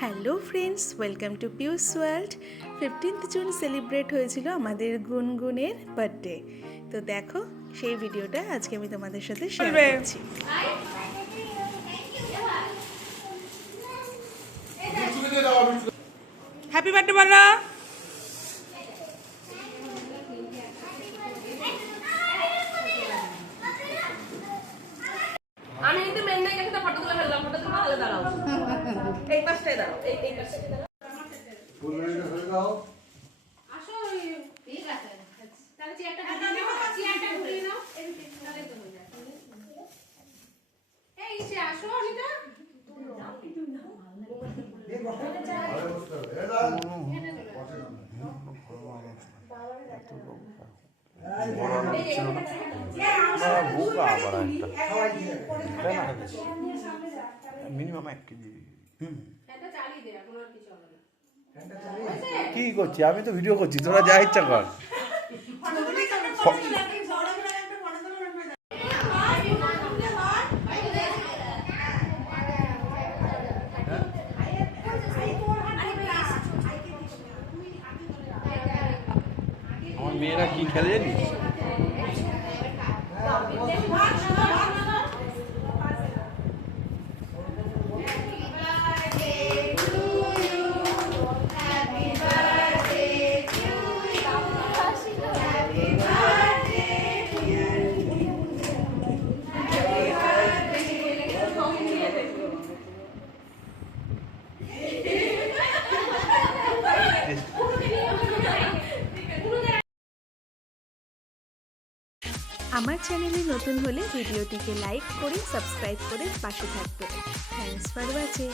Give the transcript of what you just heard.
Hello friends, welcome to পিউস world. 15th June celebrate হয়েছিল আমাদের গুনগুনের birthday. তো দেখো সেই ভিডিওটা আজকে আমি তোমাদের সাথে শেয়ার করছি। হ্যাপি বার্থডে বলো। আমি কিন্তু মেন্নাই একটা ফটো তুলে ফেললাম, ফটো তুলে ভালো দাঁড়াও, এই পাশটায় দাঁড়াও, এই পাশটায় দাঁড়াও। ফুলগুলো ধরে দাও। আসো, ঠিক আছে, তাহলে চেয়ারটা ঘুরিয়ে নাও, তাহলে তো হয়ে যাবে। এই সে আসো অনিতা, আরে বসতে হবে। এ দাও। Minimum 1 KG. এটা চালিয়ে দে, এখন আর কিছু হবে না। কি করছি আমি তো ভিডিও করছি, তোরা যা ইচ্ছা কর। আমার মেয়েরা কি খেলে জানিস? আমার চ্যানেলে নতুন হলে ভিডিওটিকে লাইক করে সাবস্ক্রাইব করে পাশে থাকবে। Thanks for watching.